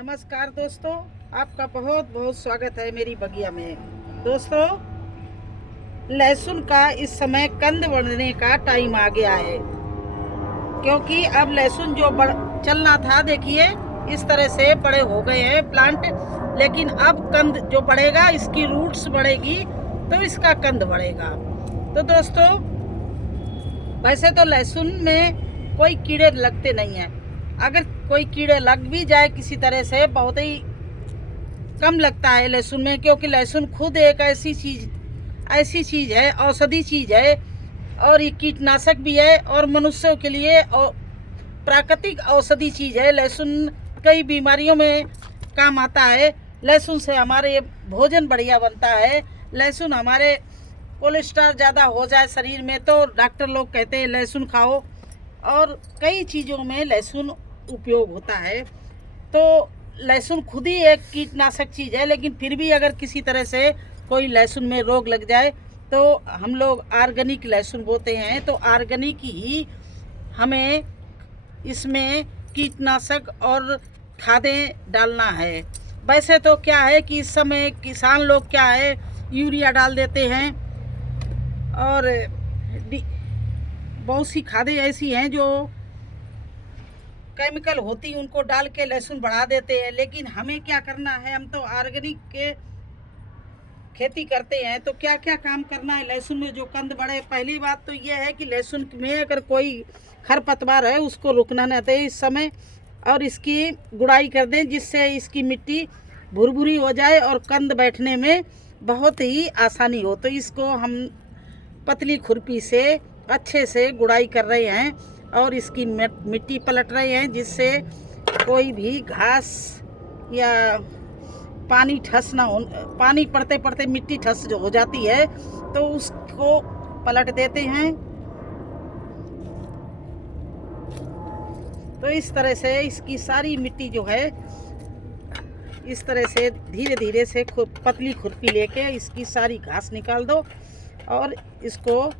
नमस्कार दोस्तों, आपका बहुत बहुत स्वागत है मेरी बगिया में। दोस्तों, लहसुन का इस समय कंद बढ़ने का टाइम आ गया है, क्योंकि अब लहसुन जो चलना था, देखिए इस तरह से बड़े हो गए हैं प्लांट, लेकिन अब कंद जो बढ़ेगा, इसकी रूट्स बढ़ेगी तो इसका कंद बढ़ेगा। तो दोस्तों, वैसे तो लहसुन में कोई कीड़े लगते नहीं हैं। अगर कोई कीड़े लग भी जाए किसी तरह से, बहुत ही कम लगता है लहसुन में, क्योंकि लहसुन खुद एक ऐसी चीज़ है, औषधि चीज़ है, और ये कीटनाशक भी है और मनुष्यों के लिए प्राकृतिक औषधि चीज़ है। लहसुन कई बीमारियों में काम आता है। लहसुन से हमारे भोजन बढ़िया बनता है। लहसुन हमारे कोलेस्ट्रॉल ज़्यादा हो जाए शरीर में तो डॉक्टर लोग कहते हैं लहसुन खाओ, और कई चीज़ों में लहसुन उपयोग होता है। तो लहसुन खुद ही एक कीटनाशक चीज़ है, लेकिन फिर भी अगर किसी तरह से कोई लहसुन में रोग लग जाए तो हम लोग ऑर्गेनिक लहसुन बोते हैं। तो ऑर्गेनिक ही हमें इसमें कीटनाशक और खादें डालना है। वैसे तो क्या है कि इस समय किसान लोग क्या है, यूरिया डाल देते हैं, और बहुत सी खादें ऐसी हैं जो केमिकल होती, उनको डाल के लहसुन बढ़ा देते हैं। लेकिन हमें क्या करना है, हम तो ऑर्गेनिक के खेती करते हैं। तो क्या क्या काम करना है लहसुन में जो कंद बढ़े। पहली बात तो यह है कि लहसुन में अगर कोई खरपतवार है उसको रुकना न दें इस समय, और इसकी गुड़ाई कर दें, जिससे इसकी मिट्टी भुरभुरी हो जाए और कंद बैठने में बहुत ही आसानी हो। तो इसको हम पतली खुरपी से अच्छे से गुड़ाई कर रहे हैं और इसकी मिट्टी पलट रहे हैं, जिससे कोई भी घास या पानी ठस ना हो। पानी पड़ते पड़ते मिट्टी ठस जो हो जाती है तो उसको पलट देते हैं। तो इस तरह से इसकी सारी मिट्टी जो है, इस तरह से धीरे धीरे से पतली खुरपी लेके इसकी सारी घास निकाल दो और इसको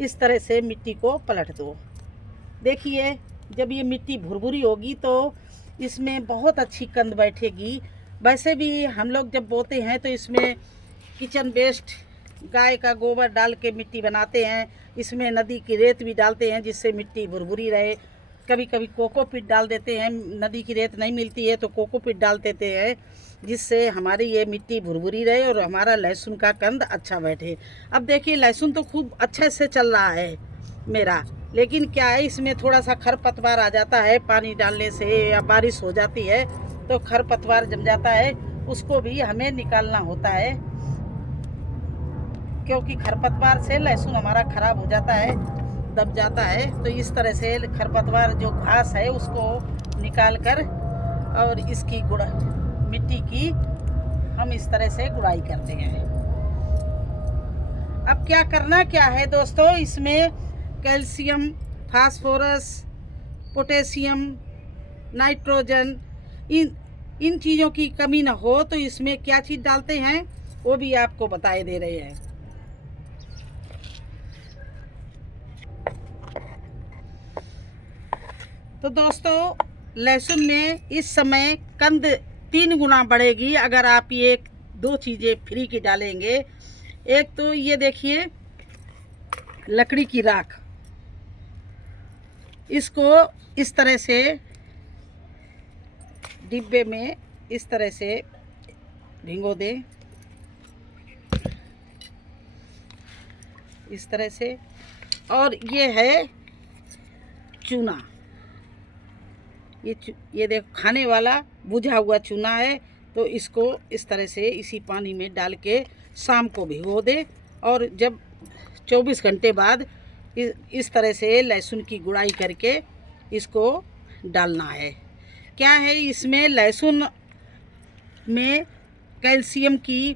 इस तरह से मिट्टी को पलट दो। देखिए, जब ये मिट्टी भुरभुरी होगी तो इसमें बहुत अच्छी कंद बैठेगी। वैसे भी हम लोग जब बोते हैं तो इसमें किचन वेस्ट, गाय का गोबर डाल के मिट्टी बनाते हैं। इसमें नदी की रेत भी डालते हैं जिससे मिट्टी भुरभुरी रहे। कभी कभी कोकोपीट डाल देते हैं, नदी की रेत नहीं मिलती है तो कोकोपीट डाल देते हैं, जिससे हमारी ये मिट्टी भुरभुरी रहे और हमारा लहसुन का कंद अच्छा बैठे। अब देखिए, लहसुन तो खूब अच्छे से चल रहा है मेरा, लेकिन क्या है, इसमें थोड़ा सा खरपतवार आ जाता है पानी डालने से, या बारिश हो जाती है तो खरपतवार जम जाता है, उसको भी हमें निकालना होता है, क्योंकि खरपतवार से लहसुन हमारा खराब हो जाता है, दब जाता है। तो इस तरह से खरपतवार जो घास है उसको निकाल कर और इसकी मिट्टी की हम इस तरह से गुड़ाई करते हैं। अब क्या करना क्या है दोस्तों, इसमें कैल्शियम, फास्फोरस, पोटेशियम, नाइट्रोजन, इन चीज़ों की कमी न हो तो इसमें क्या चीज़ डालते हैं वो भी आपको बताए दे रहे हैं। तो दोस्तों, लहसुन में इस समय कंद 3 गुना बढ़ेगी अगर आप ये 2 चीज़ें फ्री की डालेंगे। एक तो ये देखिए, लकड़ी की राख, इसको इस तरह से डिब्बे में इस तरह से भिगो दें, इस तरह से। और ये है चूना, ये देखो, खाने वाला बुझा हुआ चूना है। तो इसको इस तरह से इसी पानी में डाल के शाम को भिगो दे, और जब 24 घंटे बाद इस तरह से लहसुन की गुड़ाई करके इसको डालना है। क्या है, इसमें लहसुन में कैल्शियम की,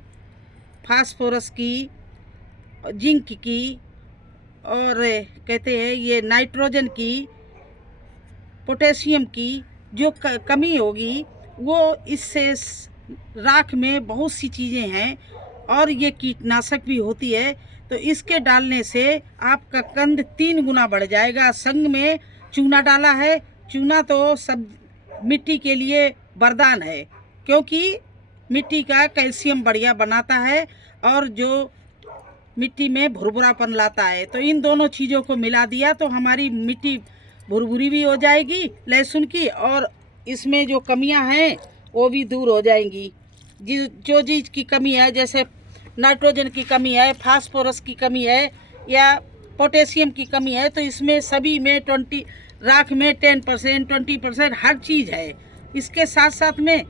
फास्फोरस की, जिंक की, और कहते हैं ये नाइट्रोजन की, पोटेशियम की जो कमी होगी वो इससे राख में बहुत सी चीज़ें हैं, और ये कीटनाशक भी होती है। तो इसके डालने से आपका कंद 3 गुना बढ़ जाएगा। संग में चूना डाला है, चूना तो सब मिट्टी के लिए वरदान है, क्योंकि मिट्टी का कैल्शियम बढ़िया बनाता है और जो मिट्टी में भुरभुरापन लाता है। तो इन दोनों चीज़ों को मिला दिया तो हमारी मिट्टी भुरभुरी भी हो जाएगी लहसुन की, और इसमें जो कमियां हैं वो भी दूर हो जाएंगी। जो चीज़ की कमी है, जैसे नाइट्रोजन की कमी है, फास्फोरस की कमी है या पोटेशियम की कमी है, तो इसमें सभी में राख में 10%, 20% हर चीज़ है। इसके साथ साथ में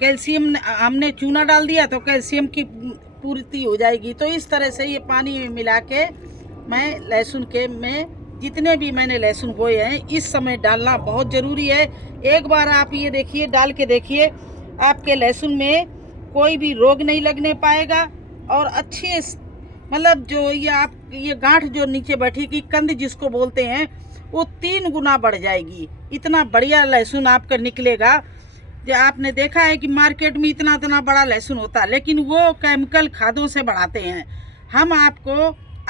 कैल्शियम हमने चूना डाल दिया तो कैल्शियम की पूर्ति हो जाएगी। तो इस तरह से ये पानी में मिला के मैं लहसुन के में जितने भी मैंने लहसुन बोए हैं इस समय डालना बहुत ज़रूरी है। एक बार आप ये देखिए, डाल के देखिए, आपके लहसुन में कोई भी रोग नहीं लगने पाएगा और अच्छे मतलब जो ये गांठ जो नीचे बैठेगी, कंद जिसको बोलते हैं, वो 3 गुना बढ़ जाएगी। इतना बढ़िया लहसुन आपका निकलेगा। जो आपने देखा है कि मार्केट में इतना इतना बड़ा लहसुन होता है, लेकिन वो केमिकल खादों से बढ़ाते हैं। हम आपको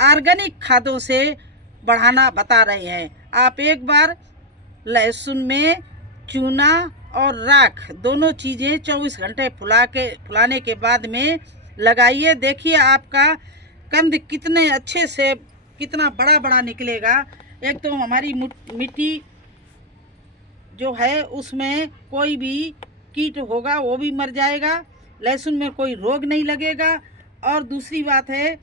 ऑर्गेनिक खादों से बढ़ाना बता रहे हैं। आप एक बार लहसुन में चूना और राख दोनों चीज़ें 24 घंटे फुलाने के बाद में लगाइए। देखिए आपका कंद कितने अच्छे से कितना बड़ा बड़ा निकलेगा। एक तो हमारी मिट्टी जो है उसमें कोई भी कीट होगा वो भी मर जाएगा, लहसुन में कोई रोग नहीं लगेगा, और दूसरी बात है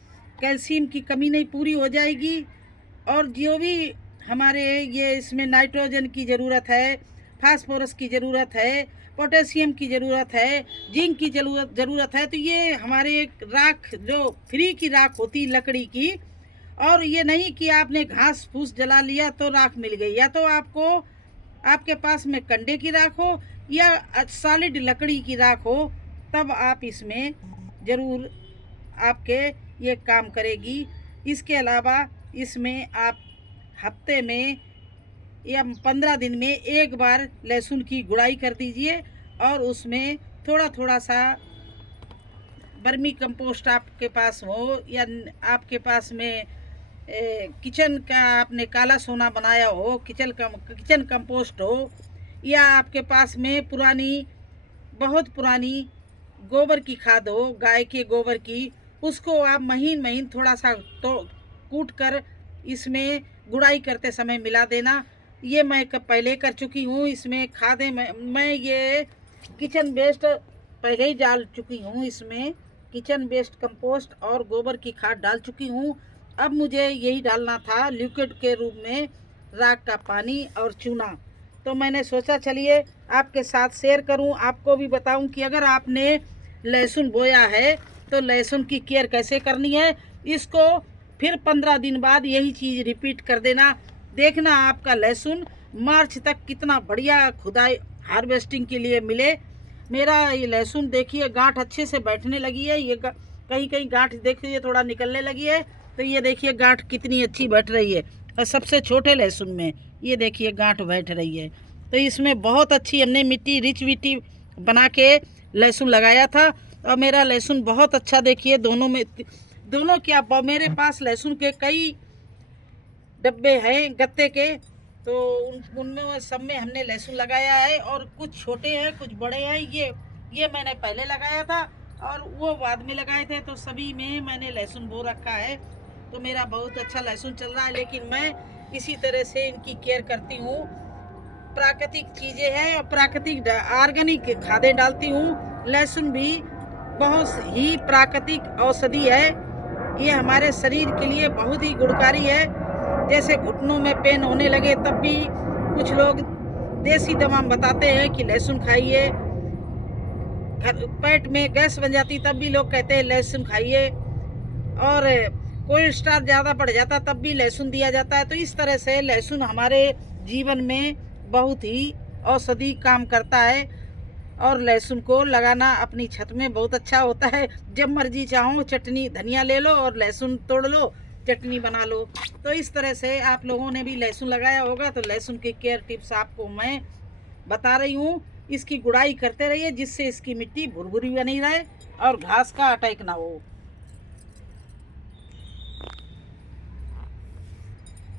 कैल्शियम की कमी नहीं पूरी हो जाएगी। और जो भी हमारे ये इसमें नाइट्रोजन की ज़रूरत है, फास्फोरस की ज़रूरत है, पोटेशियम की ज़रूरत है, जिंक की ज़रूरत है, तो ये हमारे राख जो फ्री की राख होती लकड़ी की, और ये नहीं कि आपने घास फूस जला लिया तो राख मिल गई, या तो आपको आपके पास में कंडे की राख हो या सॉलिड लकड़ी की राख हो, तब आप इसमें ज़रूर आपके ये काम करेगी। इसके अलावा इसमें आप हफ्ते में या 15 दिन में एक बार लहसुन की गुड़ाई कर दीजिए, और उसमें थोड़ा थोड़ा सा वर्मी कंपोस्ट आपके पास हो, या आपके पास में किचन का आपने काला सोना बनाया हो, किचन कंपोस्ट हो, या आपके पास में बहुत पुरानी गोबर की खाद हो, गाय के गोबर की, उसको आप महीन महीन थोड़ा सा तो कूट कर इसमें गुड़ाई करते समय मिला देना। ये मैं पहले कर चुकी हूँ। इसमें खादें मैं ये किचन वेस्ट पहले ही डाल चुकी हूँ। इसमें किचन वेस्ट कंपोस्ट और गोबर की खाद डाल चुकी हूँ। अब मुझे यही डालना था लिक्विड के रूप में, राख का पानी और चूना। तो मैंने सोचा चलिए आपके साथ शेयर करूं, आपको भी बताऊं कि अगर आपने लहसुन बोया है तो लहसुन की केयर कैसे करनी है। इसको फिर 15 दिन बाद यही चीज़ रिपीट कर देना, देखना आपका लहसुन मार्च तक कितना बढ़िया खुदाई हार्वेस्टिंग के लिए मिले। मेरा ये लहसुन देखिए गांठ अच्छे से बैठने लगी है। ये कहीं कहीं गांठ देखिए थोड़ा निकलने लगी है, तो ये देखिए गांठ कितनी अच्छी बैठ रही है। और सबसे छोटे लहसुन में ये देखिए गांठ बैठ रही है। तो इसमें बहुत अच्छी हमने रिच मिट्टी बना के लहसुन लगाया था, और मेरा लहसुन बहुत अच्छा देखिए दोनों क्या, मेरे पास लहसुन के कई डब्बे हैं गत्ते के, तो उनमें सब में हमने लहसुन लगाया है, और कुछ छोटे हैं कुछ बड़े हैं। ये मैंने पहले लगाया था और वो बाद में लगाए थे, तो सभी में मैंने लहसुन बो रखा है। तो मेरा बहुत अच्छा लहसुन चल रहा है, लेकिन मैं इसी तरह से इनकी केयर करती हूँ। प्राकृतिक चीज़ें हैं और प्राकृतिक ऑर्गेनिक खादें डालती हूँ। लहसुन भी बहुत ही प्राकृतिक औषधि है। ये हमारे शरीर के लिए बहुत ही गुणकारी है। जैसे घुटनों में पेन होने लगे तब भी कुछ लोग देसी दवा बताते हैं कि लहसुन खाइए, पेट में गैस बन जाती तब भी लोग कहते हैं लहसुन खाइए, और कोलेस्ट्रॉल ज़्यादा बढ़ जाता तब भी लहसुन दिया जाता है। तो इस तरह से लहसुन हमारे जीवन में बहुत ही औषधि काम करता है, और लहसुन को लगाना अपनी छत में बहुत अच्छा होता है। जब मर्जी चाहो चटनी धनिया ले लो और लहसुन तोड़ लो, चटनी बना लो। तो इस तरह से आप लोगों ने भी लहसुन लगाया होगा, तो लहसुन की केयर टिप्स आपको मैं बता रही हूँ। इसकी गुड़ाई करते रहिए जिससे इसकी मिट्टी भुरभुरी बनी रहे और घास का अटैक ना हो।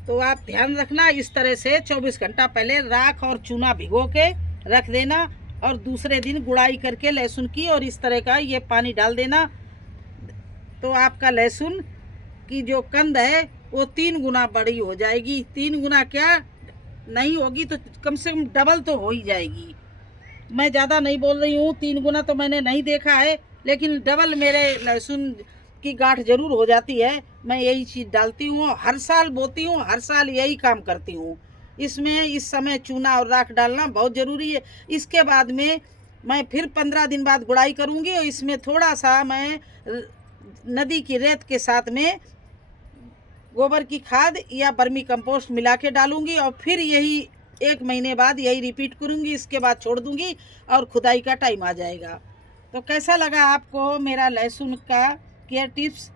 तो आप ध्यान रखना, इस तरह से 24 घंटा पहले राख और चूना भिगो के रख देना और दूसरे दिन गुड़ाई करके लहसुन की और इस तरह का ये पानी डाल देना, तो आपका लहसुन की जो कंद है वो 3 गुना बड़ी हो जाएगी। 3 गुना क्या नहीं होगी तो कम से कम डबल तो हो ही जाएगी। मैं ज़्यादा नहीं बोल रही हूँ, 3 गुना तो मैंने नहीं देखा है, लेकिन डबल मेरे लहसुन की गांठ जरूर हो जाती है। मैं यही चीज़ डालती हूँ, हर साल बोती हूँ, हर साल यही काम करती हूँ। इसमें इस समय चूना और राख डालना बहुत ज़रूरी है। इसके बाद में मैं फिर 15 दिन बाद गुड़ाई करूँगी और इसमें थोड़ा सा मैं नदी की रेत के साथ में गोबर की खाद या बर्मी कंपोस्ट मिला के डालूंगी और फिर यही 1 महीने बाद यही रिपीट करूंगी। इसके बाद छोड़ दूंगी और खुदाई का टाइम आ जाएगा। तो कैसा लगा आपको मेरा लहसुन का केयर टिप्स,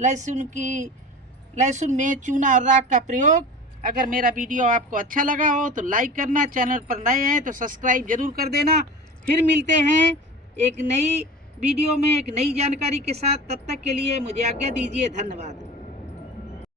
लहसुन में चूना और राख का प्रयोग? अगर मेरा वीडियो आपको अच्छा लगा हो तो लाइक करना, चैनल पर नए हैं तो सब्सक्राइब जरूर कर देना। फिर मिलते हैं एक नई वीडियो में एक नई जानकारी के साथ। तब तक के लिए मुझे आज्ञा दीजिए। धन्यवाद।